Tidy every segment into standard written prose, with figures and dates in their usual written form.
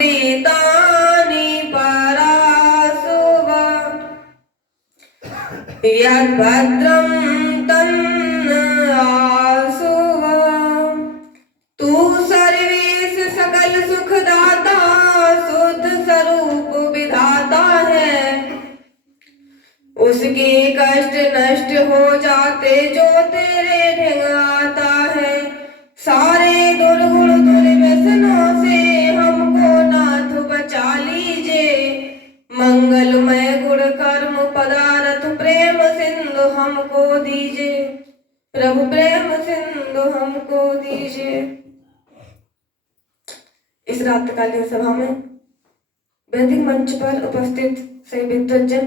तानि परासुव यद्भद्रं तन्नासुव। तू सर्वेश सकल सुखदाता शुद्ध स्वरूप विधाता है। उसके कष्ट नष्ट हो जाते जो तेरे ढंग आता है। सारे दुर्गुण दुर्व्यसनों से हमको नाथ बचा लीजिए। मंगलमय गुण कर्म पदार्थ प्रेम सिंधु हमको दीजिए। प्रभु प्रेम सिंधु हमको दीजिए। इस रात्रिकालीन सभा में वैदिक मंच पर उपस्थित सभी विद्वज्जन,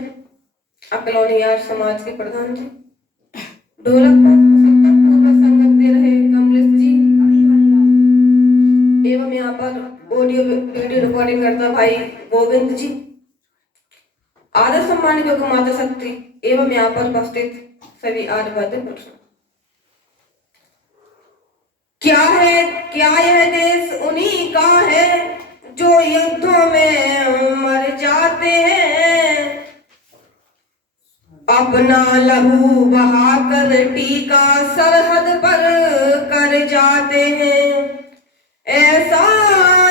अकलौनियार समाज के प्रधान जी, ढोलक पर संगत दे रहे कमलेश जी, एवं यहाँ पर ऑडियो वीडियो रिकॉर्डिंग करता भाई गोविंद जी, आदर सम्मानित योग माता शक्ति एवं यहाँ पर उपस्थित सभी आर्यवादी पुरुष। क्या यह देश उन्हीं का है जो युद्धों में मर जाते हैं। अपना लहू बहाकर टीका सरहद पर कर जाते हैं। ऐसा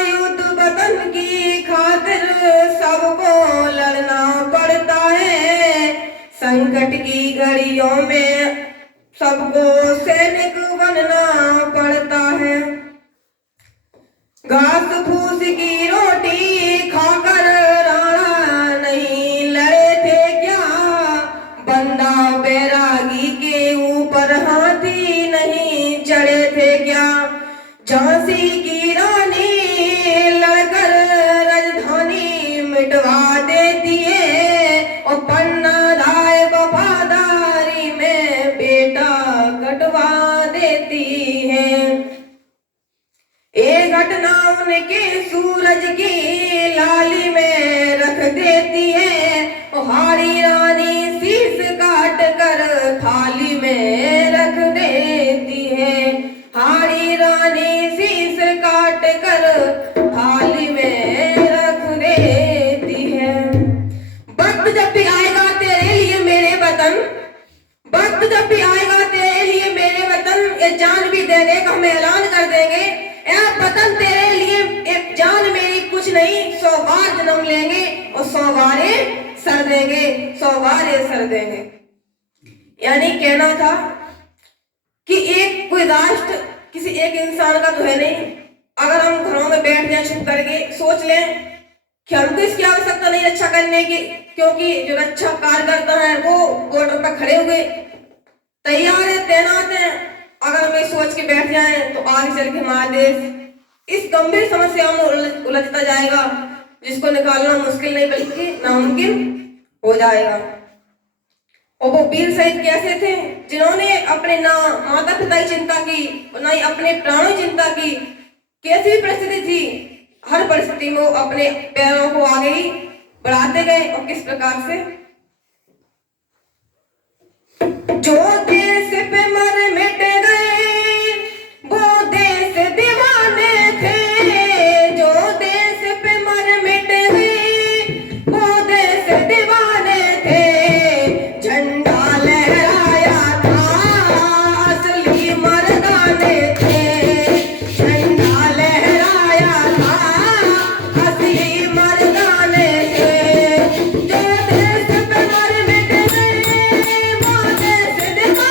युद्ध वतन की खातिर सबको लड़ना पड़ता है। संकट की घड़ियों में सबको सैनिक बनना पड़ता है। घास फूस की रोटी खाकर राणा नहीं लड़े थे क्या। बंदा बैरागी के ऊपर हाथी नहीं चढ़े थे क्या। झांसी की रानी लड़कर राजधानी मिटवा देती है। और पन्ना राय वफादारी में बेटा कटवा देती है। एक घटना उनके सूरज की लाली में रख देती है। और हारी रानी शीश काट कर थाली में रख देती है। हारी रानी शीश काट कर थाली में रख देती है। वक्त जब भी आएगा तेरे लिए मेरे वतन, वक्त जब भी आएगा तेरे लिए मेरे वतन, ये जान भी दे देगा, हम ऐलान कर देंगे ए वतन तेरे लिए एक जान मेरी कुछ नहीं। 100 बार जन्म लेंगे और 100 बारे सर देंगे, 100 बार सर देंगे। यानी कहना था कि एक कोई राष्ट्र किसी एक इंसान का तो है नहीं। अगर हम घरों में बैठ जाए चुप करके सोच लें कि हमको इसकी आवश्यकता नहीं रक्षा करने की, क्योंकि जो रक्षा कार्यकर्ता है वो बॉर्डर पर खड़े हुए तैयार है, तैनात है। अगर हम ये सोच के बैठ जाए तो आगे चल के हमारा देश इस गंभीर समस्याओं में उलझता जाएगा, जिसको निकालना मुश्किल नहीं बल्कि नामुमकिन हो जाएगा। और वो वीर शहीद कैसे थे जिन्होंने अपने ना माता पिता की चिंता की और ना ही अपने प्राणों की चिंता की। कैसी भी परिस्थिति थी, हर परिस्थिति में अपने पैरों को आगे ही बढ़ाते गए। और किस प्रकार से जो देश पे मर मिट गए वो देश दीवाने थे। जो देश पे मर मिट गए वो देश दीवाने थे। झंडा लहराया था असली मर्दाने थे। झंडा लहराया था असली मर्दाने थे। जो देश पे मर मिट गए वो देश दीवाने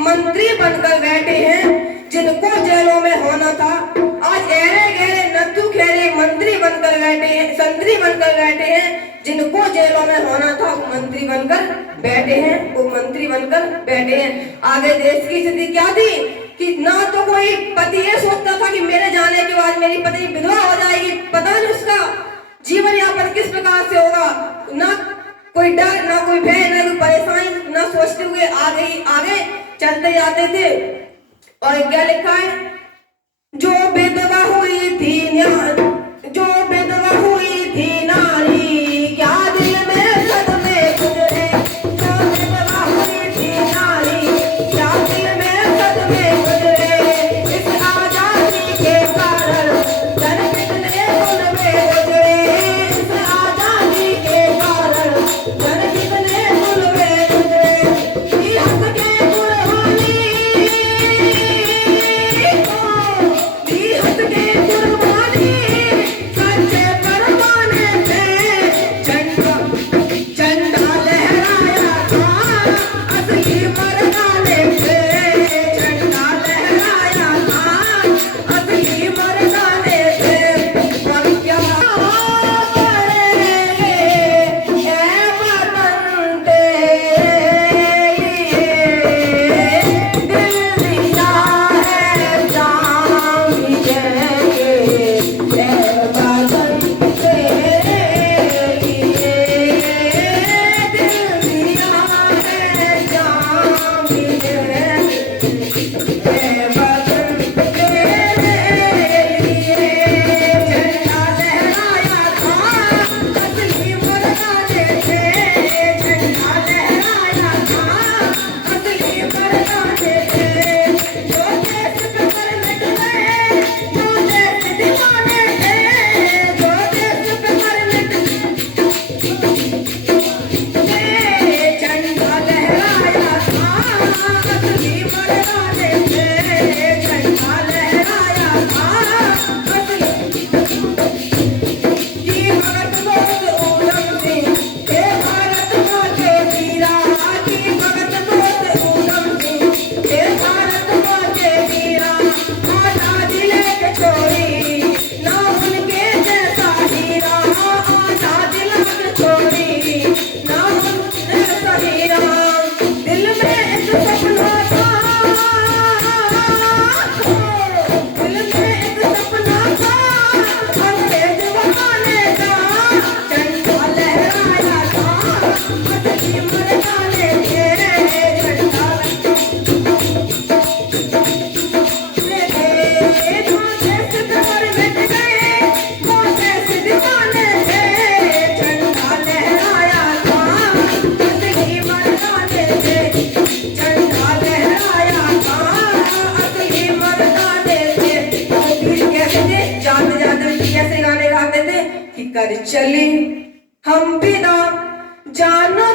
मंत्री बनकर बैठे हैं जिनको जेलों में होना था। आज एरे गहरे नत्थू खेरे मंत्री बनकर बैठे हैं, संतरी बनकर बैठे हैं। जिनको जेलों में होना था वो मंत्री बनकर बैठे हैं, वो मंत्री बनकर बैठे हैं। आगे देश की स्थिति क्या थी कि ना तो कोई पति ये सोचता था कि मेरे जाने के बाद मेरी पत्नी विधवा हो जाएगी, पता नहीं उसका जीवन यापन किस प्रकार से होगा। ना कोई डर, ना कोई भय, ना कोई परेशानी, ना सोचते हुए आगे चलते जाते थे। और क्या लिखा है, जो विधवा हुई थी जो विधवा हुई थी नारी, क्या दिल में सदमे गुजरे। जो विधवा हुई थी नारी, क्या दिल में सदमे गुजरे। इस आजादी के कारण जन कितने गुनवे गुजरे। इस आजादी के कारण जन कितने गुनवे गुजरे। इतिहास के कुर्बानी इतिहास के कुर्बानी सच्चे परवाने थे। झंडा लहराया था असली मर्दाने थे। झंडा लहराया था असली मर्दाने थे। और क्या करेंगे ऐ वतन तेरे लिए। दिल दिया है जान भी देंगे ऐ वतन तेरे लिए। दिल दिया है जान भी देंगे ऐ वतन तेरे लिए। झंडा लहराया था असली मर्दाने थे। झंडा लहराया था असली मर्दाने थे। जो देश पे कर मिट गए वो देश दीवाने थे। जो देश पे कर मिट गए झंडा लहराया था असली मर्दाने थे। झंडा लहराया था असली की भगत बोध ऊधम सिंह हे भारत माँ के वीरा। की भगत बोध ऊधम सिंह हे भारत माँ के वीरा। आजादी लेके छोड़ी ना उनके जैसा हीरा। आजादी लेके छोड़ी ना उनके जैसा हीरा। दिल में एक सपना था, दिल में एक सपना था अंग्रेज बहाने का। झंडा लहराया था असली मर्दाने थे। झंडा जो देश पे मर मिट गए वो देश दीवाने थे। झंडा लहराया था असली मर्दाने थे। झंडा लहराया था असली मर्दाने थे। वो भी कहते थे, जाते जाते कैसे गाने गाते थे कि कर चली हम विदा जानो